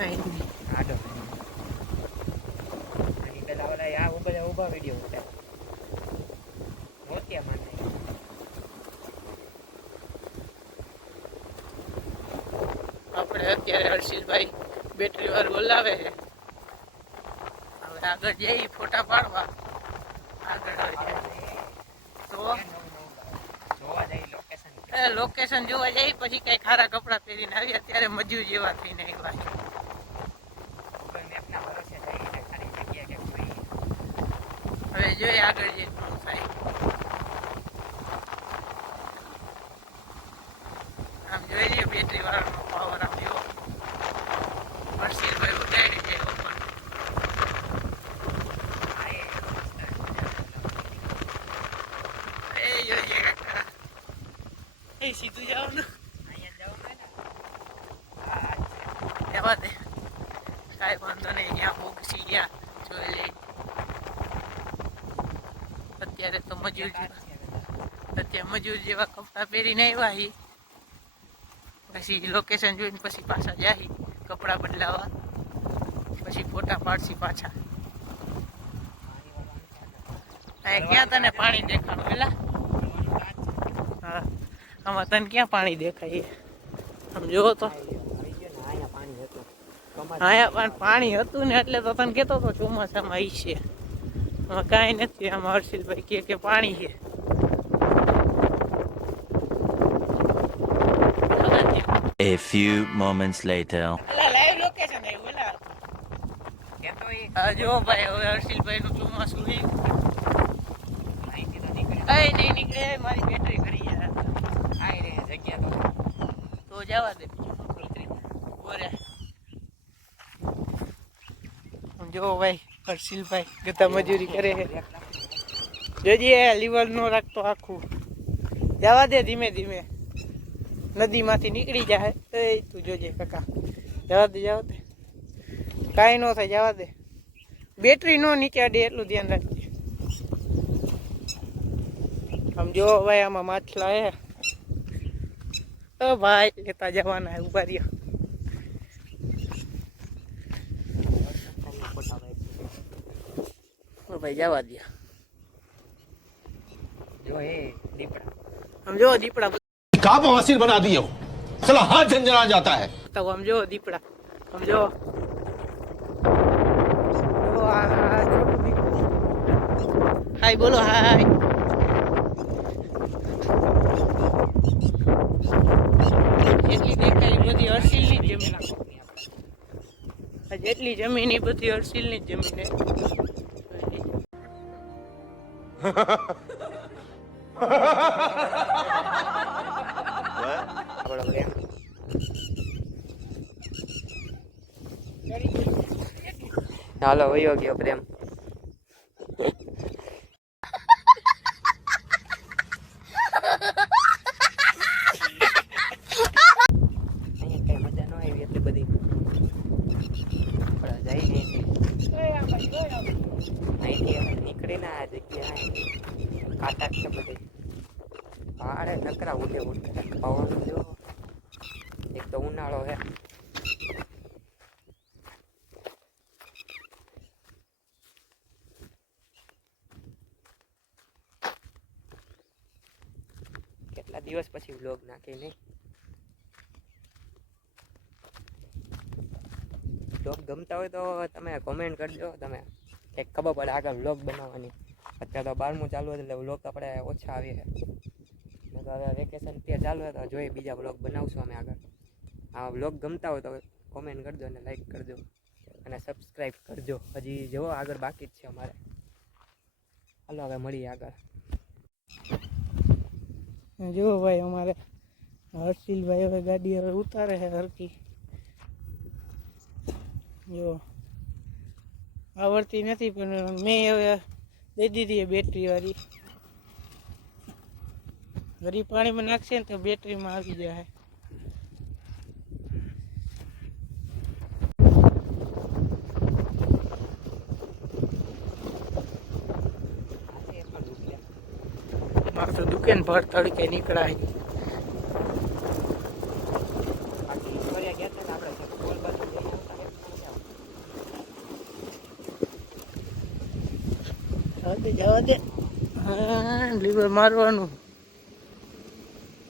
આડો આની પેલા ઓલા આ બધા ઊભા વિડિયો ઉતાર મોતિયા માને આપણે અત્યારે હર્ષિલભાઈ બેટરી વાર બોલાવે છે. હવે આગળ જઈ ફોટા પાડવા. આગળ તો જોવા જઈ લોકેશન જોવા જઈ પછી કઈ ખારા કપડા પહેરીને આવી. અત્યારે મજૂર જેવા થઈને આવ્યા. ગૂગલ મેપના ભરોસે જઈને ખાલી જગ્યા કે કોઈ હવે જોઈએ આગળ જઈ શું થાય. આમ જોઈ લઈએ બેટરી વાળાનો પાવર આવ્યો. હર્ષિલભાઈ ઉડાડી જાય ઓપન. એ જોઈએ કાકા એ સીધું જવાનું અહીંયા જવાનું જવા દે કાંઈ વાંધો નહીં. અહીંયા ભોગસી ગયા જોઈ લઈ. અત્યારે તો મજૂર જેવા કપડા પહેરીને આવ્યા હી. પછી લોકેશન જોઈને પછી પાછા જાય કપડા બદલાવા. પછી ફોટા પાડશી પાછા. ક્યાં તને પાણી દેખાણું પેલા? હા આમાં તને ક્યાં પાણી દેખાય? આમ જોવો તો અહીંયા પણ પાણી હતું ને એટલે તો તને કહેતો હતો ચોમાસામાં આવી છે. આમાં કાંઈ નથી. આમાં હર્ષિલભાઈ કે પાણી છે. A few moments later. Live location આવ્યું એલા. કે તો એ જો ભાઈ હવે હર્ષિલભાઈ નું ચોમાસું છે. અહીંથી તો નીકળે નહીં નીકળે મારી બેટરી કરી યાર. આઈ રે જગ્યા તો જવા દે બોરે. જો ભાઈ હર્ષિલભાઈ ગતા મજૂરી કરે છે. જોજે લીવર નો રાખતો આખું. જવા દે ધીમે ધીમે. નદીમાંથી નીકળી જાય. એ તું જોજે કાકા. જવા દે કાંઈ ન થાય જવા દે. બેટરી નો નીકળે એટલું ધ્યાન રાખજે. આમ જો ભાઈ આમાં માછલા હે. ભાઈ લેતા જવાના હે. ઉભા રહ્યો ભાઈ જવા દે. જો એ દીપડા આમ જો દીપડા काम हासिल बना दिए हो चला हाथ झंझना जाता है તો આમ જો દીપડા આમ જો હાય બોલો હાય. જેટલી દેખાય બધી હર્ષિલની જમીન. જેટલી જમીન એ બધી હર્ષિલની જમીન હે. હાલો વયો ગયો પ્રેમ. અહીંયા કઈ મજા ન આવી એટલી બધી. જઈ અહીંથી નીકળીને આ જગ્યા કાંટા છે બધી. ભાડે નકરા ઉડે પવન જો. એક તો ઉનાળો હે. કેટલા દિવસ પછી વ્લોગ નાખી નહીં. વ્લોગ ગમતા હોય તો તમે કોમેન્ટ કરજો. તમે એક ખબર પડે આગળ વ્લોગ બનાવવાની. અત્યારે તો 12મું ચાલુ હતું એટલે વ્લોગ આપણે ઓછા આવીએ. હવે વેકેશન ત્યાં ચાલુ હોય તો જોઈએ બીજા વ્લોગ બનાવશું અમે આગળ. આ વ્લોગ ગમતા હોય તો કોમેન્ટ કરજો અને લાઈક કરજો અને સબસ્ક્રાઈબ કરજો. હજી જુઓ આગળ બાકી જ છે અમારે. હાલો હવે મળીએ આગળ. જો ભાઈ અમારે હર્ષિલભાઈ હવે ગાડી હવે ઉતારે છે હરકી. જો આવડતી નથી પણ મેં હવે દઈ દીધી બેટરી વાળી. ઘડી પાણીમાં નાખશે ને તો બેટરીમાં આવી જાય. મારે તો દુકાન ભર તડકે નીકળાય. જવા દે. હા લીવર મારવાનું.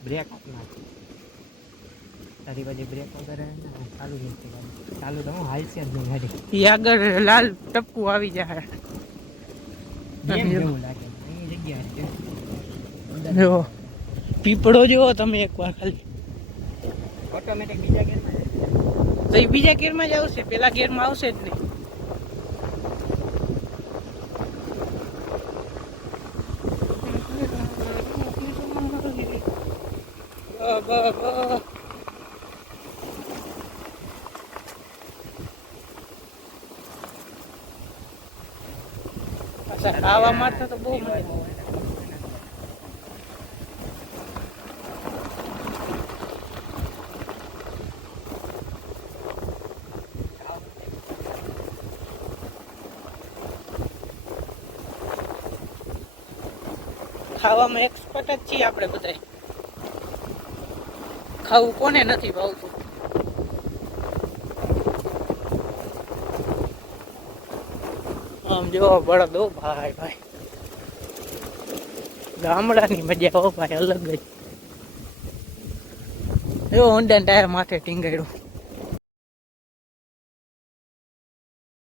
બ્રેક આપના તારી પછી બ્રેક વગર ચાલુ નથી ગાડી. ચાલુ તો હું હાલશે જ નહીં ગાડી. ઈ આગળ લાલ ટપકું આવી જાય. ગેમ જેવું લાગે એની જગ્યા છે. જો પીપળો જેવો તમે એકવાર ખાલી ઓટોમેટિક બીજા ગેરમાં તો એ બીજા ગેરમાં જ આવશે, પેલા ગેરમાં આવશે જ નહીં. ખાવા માટે તો બહુ મજા આવે. ખાવામાં એક્સપર્ટ જ છીએ આપણે બધા. ખાવું કોને નથી ભાવતું. આમ જો બળદો ભાઈ ભાઈ ગામડાની મજા હો ભાઈ અલગ જ. એવો ઊંડા ટાયર માથે ટીંગાડ્યું.